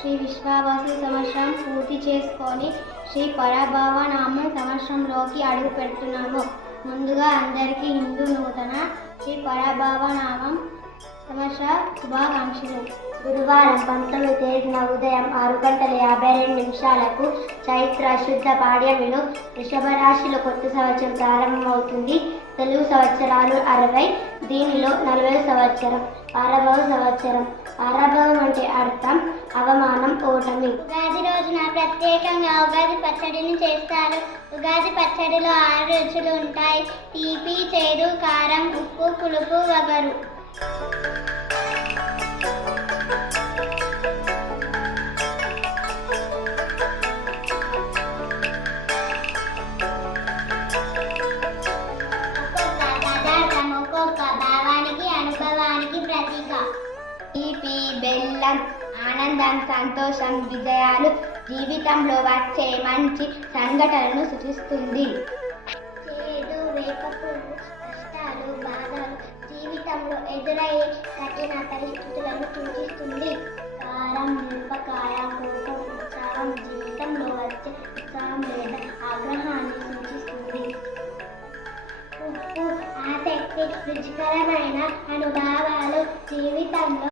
శ్రీ విశ్వావసు సంవత్సరం పూర్తి చేసుకొని శ్రీ పరభావ నామం సంవత్సరంలోకి అడుగు పెడుతున్నాము. ముందుగా అందరికీ హిందూ నూతన శ్రీ పరభావ నామం సంవత్సర శుభాకాంక్షలు. గురువారం 19వ తేదీన ఉదయం 6:52 చైత్ర శుద్ధ పాడ్యమిలో వృషభ రాశిలో కొత్త సంవత్సరం ప్రారంభమవుతుంది. తెలుగు సంవత్సరాలు 60, దీనిలో 40వ సంవత్సరం పరభవ సంవత్సరం. పరభవం అంటే అర్థం అవమానం, ఓటమి. ఉగాది రోజున ప్రత్యేకంగా ఉగాది పచ్చడిని చేస్తారు. ఉగాది పచ్చడిలో 6 రుచులు ఉంటాయి: తీపి, చేదు, కారం, ఉప్పు, పులుపు, వగరు. తీపి, బెల్లం ఆనందం, సంతోషం, విజయాలు, జీవితంలో వచ్చే మంచి సంఘటనలను సూచిస్తుంది. చేదు, వేపపువ్వు కష్టాలు, బాధలు, జీవితంలో ఎదురయ్యే కఠిన పరిస్థితులను సూచిస్తుంది. కారం, మిరపకాయ, కోపం, ఉత్సాహం, జీవితంలో వచ్చే ఉత్సాహం లేదా ఆగ్రహాన్ని సూచిస్తుంది. ఉప్పు ఆసక్తి, రుచికరమైన అనుభవాలు, జీవితంలో